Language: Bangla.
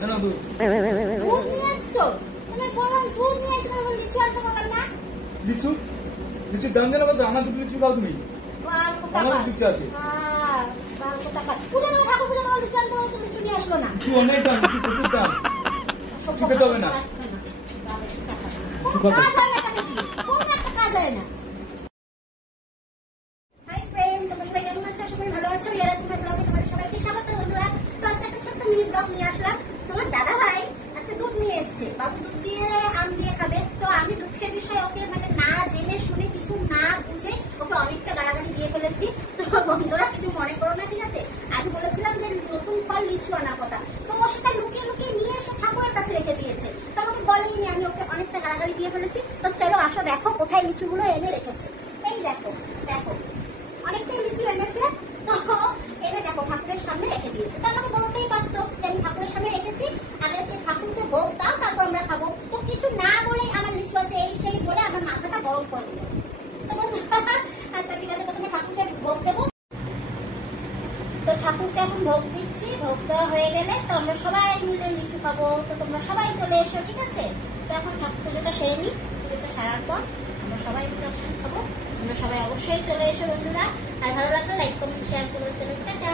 কেন দুধ দুধ নিয়ে এসছো? মানে বললাম দুধ নিয়ে এসে বললাম লিচু আনতে পারলাম না। লিচু লিচুর দাম জানো কত? আমার দুটো লিচু খাও তুমি। আমার লিচু আছে। পূজা দেবো, ঠাকুর পূজা দেবো, লিচু আনতে বলতো, লিচু নিয়ে আসলো না। লিচু অনেক দাম, লিচু প্রচুর দাম। লিচু খেতে হবে না। লিচু খাবো। কোনো একটা কাজ হয় না। হাই ফ্রেন্ড, তোমরা সবাই কেমন আছো? আশা করি ভালো আছো। ইয়ার আছে ব্লগে তোমাদের সবাইকে স্বাগত বন্ধুরা। তো আজকে একটা ছোট্ট মিনি ব্লগ নিয়ে আসলাম। তোমার দাদা ভাই আজকে দুধ নিয়ে এসেছে, বাবু দুধ দিয়ে আম দিয়ে খাবে। তো আমি দুধের বিষয়ে ওকে মানে না জেনে শুনে কিছু না বুঝে ওকে অনেকটা গালাগালি দিয়ে ফেলেছি। তো বন্ধুরা কিছু মনে করো না, ঠিক আছে? আমি বলেছিলাম যে নতুন ফল লিচু আনার কথা, তো ও সেটা লুকিয়ে লুকিয়ে নিয়ে এসে ঠাকুরের কাছে রেখে দিয়েছে। তো আমাকে বলেনি, আমি ওকে অনেকটা গালাগালি দিয়ে ফেলেছি। তো চলো আসো দেখো কোথায় লিচুগুলো এনে রেখেছে। এই দেখো দেখো অনেকটাই লিচু এনেছে। তো এনে দেখো ঠাকুরের সামনে রেখে দিয়েছে। তো আমাকে বলতেই পারতো যে আমি ঠাকুরের সামনে রেখেছি, আগে ঠাকুরকে ভোগ দাও তারপর আমরা খাবো। তো কিছু না বলে আমার লিচু আছে এই সেই বলে আমার মাথাটা গরম করে দিল। তো আচ্ছা ঠিক আছে, প্রথমে ঠাকুরকে ভোগ দেবো। তো ঠাকুরকে এখন ভোগ দিচ্ছি, ভোগ দেওয়া হয়ে গেলে তো আমরা সবাই মিলে লিচু খাবো। তো তোমরা সবাই চলে এসো, ঠিক আছে? তো এখন ঠাকুর পুজোটা সেরে নিই, পুজোটা সারার পর আমরা সবাই মিলে একসাথে খাবো। তোমরা সবাই অবশ্যই চলে এসো বন্ধুরা। আর ভালো লাগলে লাইক কমেন্ট শেয়ার করো। চলো টাটা।